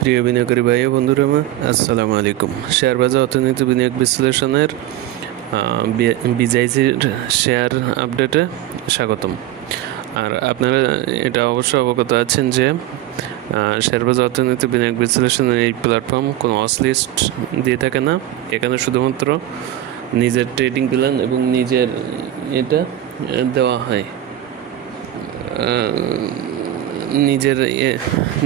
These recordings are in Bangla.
প্রিয় বিনিয়োগকারী ভাই ও বন্ধুরা আমার, আসসালামু আলাইকুম। শেয়ার বাজার অর্থনীতি বিনিয়োগ বিশ্লেষণের বিজাইসির শেয়ার আপডেটে স্বাগতম। আর আপনারা এটা অবশ্যই অবগত আছেন যে শেয়ার বাজার অর্থনীতি বিনিয়োগ বিশ্লেষণের এই প্ল্যাটফর্ম কোনো অসলিস্ট দিয়ে থাকে না। এখানে শুধুমাত্র নিজের ট্রেডিং প্ল্যান এবং নিজের এটা দেওয়া হয়। নিজের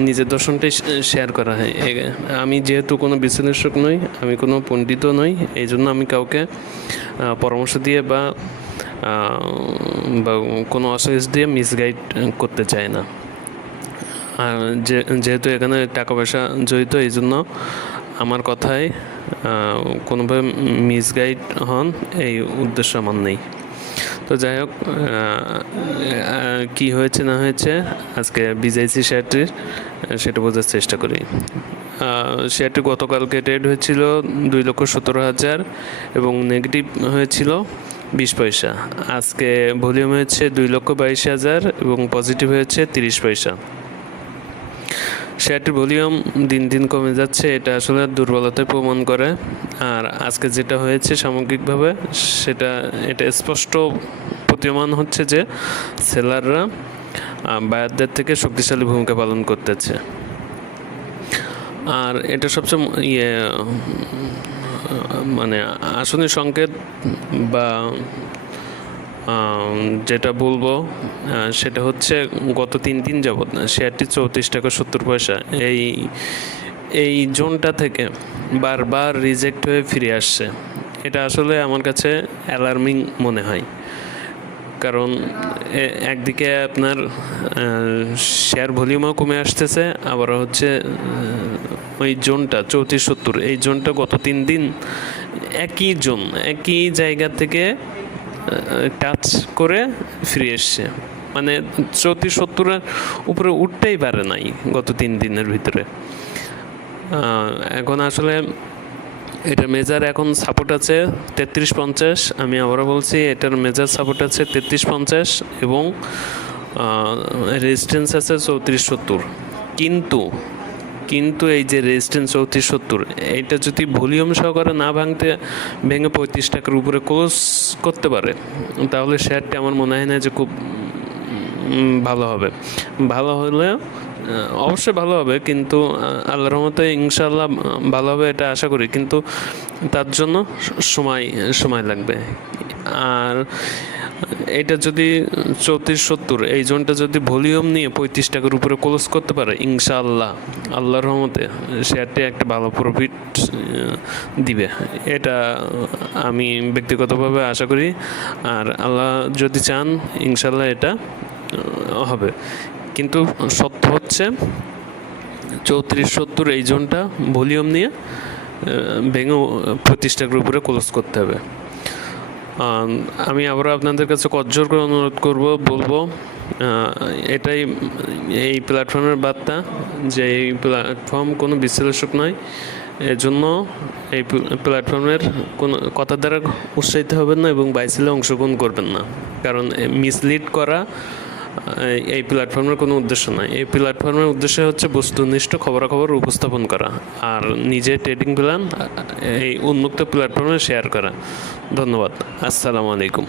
নিজের দর্শনটাই শেয়ার করা হয়। আমি যেহেতু কোনো বিশ্লেষক নই, আমি কোনো পণ্ডিতও নই, এই জন্য আমি কাউকে পরামর্শ দিয়ে বা বা কোনো অসুবিধ দিয়ে মিসগাইড করতে চাই না। আর যে, যেহেতু এখানে টাকা পয়সা জড়িত, এই জন্য আমার কথায় কোনোভাবে মিসগাইড হন, এই উদ্দেশ্য আমার নেই। তো যাই হোক আহ, হয়েছে না হয়েছে আজকে বিজাইসি শেয়ারটির সেটা বোঝার চেষ্টা করি। শেয়ারটি গতকালকে ট্রেড হয়েছিল দুই লক্ষ সতেরো হাজার এবং নেগেটিভ হয়েছিল বিশ পয়সা। আজকে ভলিউম হয়েছে দুই লক্ষ বাইশ হাজার এবং পজিটিভ হয়েছে তিরিশ পয়সা। শেয়ারটির ভলিউম দিন দিন কমে যাচ্ছে, এটা আসলে দুর্বলতায় প্রমাণ করে। আর আজকে যেটা হয়েছে সামগ্রিকভাবে, সেটা, এটা স্পষ্ট প্রতীয়মান হচ্ছে যে সেলাররা বায়ারদের থেকে শক্তিশালী ভূমিকা পালন করতেছে। আর এটা সবচেয়ে ইয়ে মানে আসনের সংকেত বা যেটা বলব সেটা হচ্ছে গত তিন দিন যাবৎ না শেয়ারটি চৌত্রিশ টাকা সত্তর পয়সা, এই এই জোনটা থেকে বারবার রিজেক্ট হয়ে ফিরে আসছে। এটা আসলে আমার কাছে অ্যালার্মিং মনে হয়। কারণ একদিকে আপনার শেয়ার ভলিউমও কমে আসতেছে, আবার হচ্ছে ওই জোনটা, চৌত্রিশ, সত্তর, এই জোনটা গত তিন দিন একই জোন, একই জায়গা থেকে টাচ করে ফিরে এসছে। মানে চৌত্রিশ, সত্তরের উপরে উঠতেই পারে নাই গত তিন দিনের ভিতরে। এখন আসলে এটার মেজার এখন সাপোর্ট আছে তেত্রিশ, পঞ্চাশ। আমি আবারও বলছি, এটার মেজার সাপোর্ট আছে তেত্রিশ, পঞ্চাশ এবং রেজিস্ট্যান্স আছে চৌত্রিশ, সত্তর। কিন্তু কিন্তু এই যে রেজিস্ট্যান্স চৌত্রিশ সত্তর এইটা যদি ভলিউম সহকারে না ভাঙতে ভেঙে পঁয়ত্রিশ টাকার উপরে ক্লোজ করতে পারে তাহলে শেয়ারটি আমার মনে হয় না যে খুব ভালো হবে। ভালো হলে অবশ্যই ভালো হবে কিন্তু আহ, আল্লাহর রহমতে ইনশাল্লাহ ভালো হবে এটা আশা করি কিন্তু তার জন্য সময় সময় লাগবে। আর এটা যদি চৌত্রিশ সত্তর, এই জোনটা যদি ভলিউম নিয়ে পঁয়ত্রিশ টাকার উপরে ক্লোজ করতে পারে, ইনশাআল্লাহ, আল্লাহর রহমতে শেয়ারটি একটা ভালো প্রফিট দিবে। এটা আমি ব্যক্তিগতভাবে আশা করি। আর আল্লাহ যদি চান ইনশাল্লাহ এটা হবে। কিন্তু সত্য হচ্ছে, চৌত্রিশ সত্তর এই জোনটা ভলিউম নিয়ে ভেঙে পঁচিশ টাকার উপরে ক্লোজ করতে হবে। আম, আবারও আপনাদের কাছে কজ্জোর করে অনুরোধ করব বলব এটাই এই প্ল্যাটফর্মের বার্তা যে এই প্ল্যাটফর্ম কোনো বিশ্লেষক নয়। এজন্য এই প্ল্যাটফর্মের কোনো কথা দ্বারা উৎসাহিত হবেন না এবং বাইসেলে অংশগ্রহণ করবেন না। কারণ মিসলিড করা এই প্ল্যাটফর্মের কোনো উদ্দেশ্য নয় এই প্ল্যাটফর্মের উদ্দেশ্য হচ্ছে বস্তুনিষ্ঠ খবরাখবর উপস্থাপন করা আর নিজের ট্রেডিং প্ল্যান এই উন্মুক্ত প্ল্যাটফর্মে শেয়ার করা। ধন্যবাদ। আসসালামু আলাইকুম।